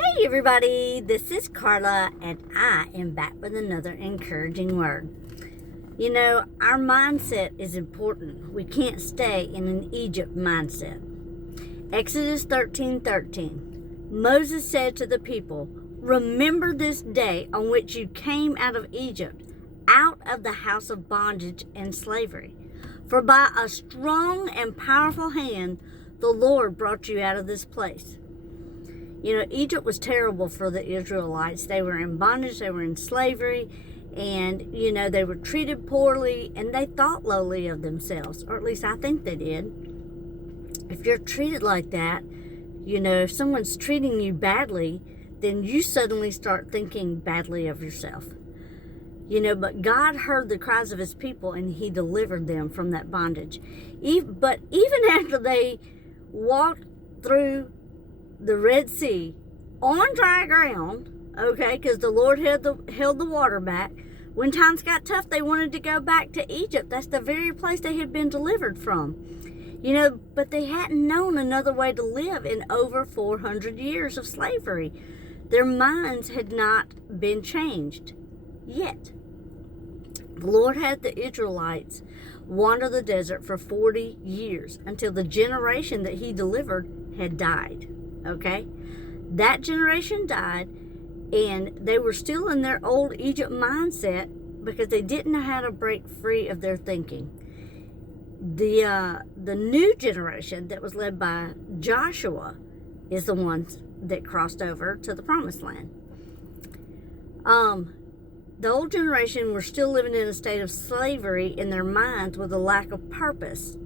Hey everybody, this is Carla and I am back with another encouraging word. You know, our mindset is important. We can't stay in an Egypt mindset. Exodus 13:13. Moses said to the people, "Remember this day on which you came out of Egypt, out of the house of bondage and slavery. For by a strong and powerful hand the Lord brought you out of this place." You know, Egypt was terrible for the Israelites. They were in bondage, they were in slavery, and, you know, they were treated poorly, and they thought lowly of themselves, or at least I think they did. If you're treated like that, you know, if someone's treating you badly, then you suddenly start thinking badly of yourself. You know, but God heard the cries of his people, and he delivered them from that bondage. But even after they walked through the Red Sea on dry ground, okay, because the Lord held the water back. When times got tough, they wanted to go back to Egypt. That's the very place they had been delivered from. You know, but they hadn't known another way to live in over 400 years of slavery. Their minds had not been changed yet. The Lord had the Israelites wander the desert for 40 years until the generation that he delivered had died. Okay, that generation died, and they were still in their old Egypt mindset because they didn't know how to break free of their thinking. The new generation that was led by Joshua is the ones that crossed over to the promised land. The old generation were still living in a state of slavery in their minds with a lack of purpose,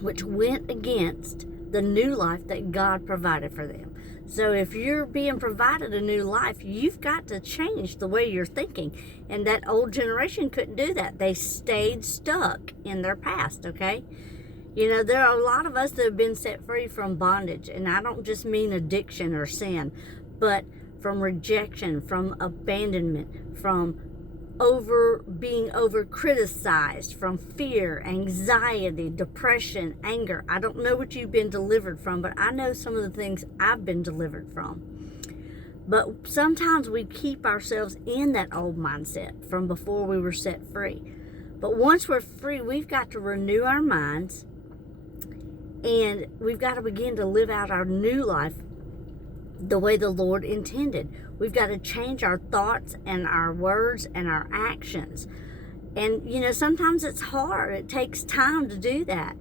which went against the new life that God provided for them. So if you're being provided a new life, you've got to change the way you're thinking. And that old generation couldn't do that. They stayed stuck in their past, okay? You know, there are a lot of us that have been set free from bondage. And I don't just mean addiction or sin, but from rejection, from abandonment, from being over criticized, from fear, anxiety, depression, anger. I don't know what you've been delivered from, but I know some of the things I've been delivered from. But sometimes we keep ourselves in that old mindset from before we were set free. But once we're free, we've got to renew our minds, and we've got to begin to live out our new life the way the Lord intended. We've got to change our thoughts and our words and our actions. And, you know, sometimes it's hard. It takes time to do that.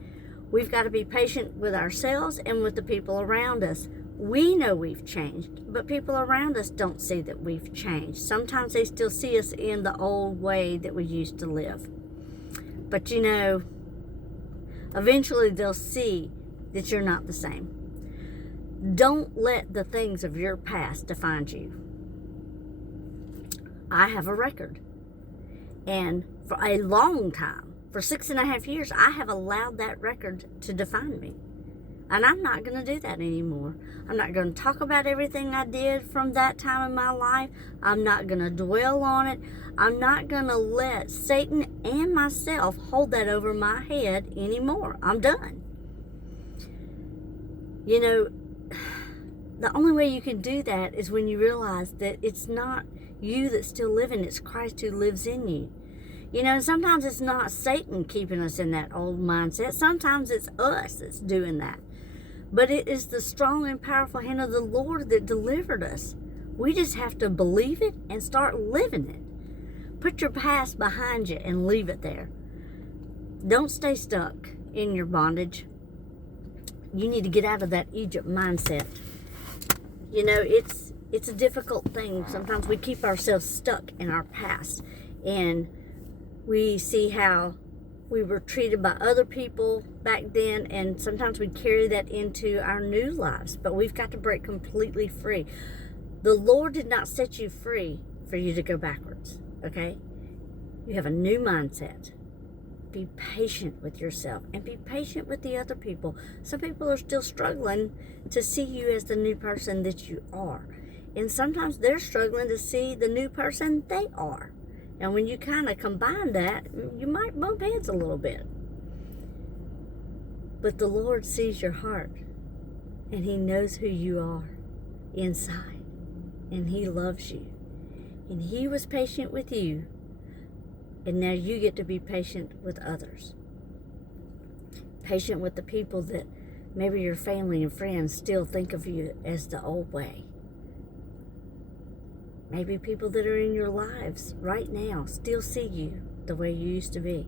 We've got to be patient with ourselves and with the people around us. We know we've changed, but people around us don't see that we've changed. Sometimes they still see us in the old way that we used to live. But, you know, eventually they'll see that you're not the same. Don't let the things of your past define you. I have a record. And for a long time, for 6.5 years, I have allowed that record to define me. And I'm not going to do that anymore. I'm not going to talk about everything I did from that time in my life. I'm not going to dwell on it. I'm not going to let Satan and myself hold that over my head anymore. I'm done. You know, the only way you can do that is when you realize that it's not you that's still living, it's Christ who lives in you. You know, sometimes it's not Satan keeping us in that old mindset. Sometimes it's us that's doing that. But it is the strong and powerful hand of the Lord that delivered us. We just have to believe it and start living it. Put your past behind you and leave it there. Don't stay stuck in your bondage. You need to get out of that Egypt mindset. You know, it's a difficult thing. Sometimes we keep ourselves stuck in our past, and we see how we were treated by other people back then, and sometimes we carry that into our new lives. But we've got to break completely free. The Lord did not set you free for you to go backwards, okay? You have a new mindset. Be patient with yourself and be patient with the other people. Some people are still struggling to see you as the new person that you are. And sometimes they're struggling to see the new person they are. And when you kind of combine that, you might bump heads a little bit. But the Lord sees your heart, and He knows who you are inside. and He loves you. And He was patient with you, and now you get to be patient with others. Patient with the people that maybe your family and friends still think of you as the old way. Maybe people that are in your lives right now still see you the way you used to be.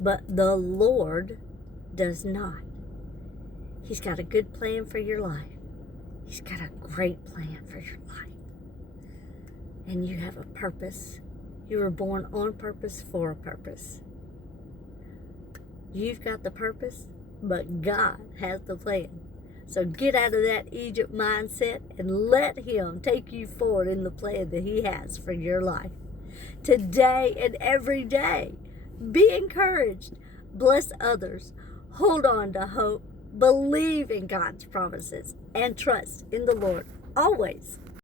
But the Lord does not. He's got a good plan for your life. He's got a great plan for your life. And you have a purpose. You were born on purpose for a purpose. You've got the purpose, but God has the plan. So get out of that Egypt mindset and let Him take you forward in the plan that He has for your life. Today and every day, be encouraged. Bless others. Hold on to hope. Believe in God's promises and trust in the Lord always.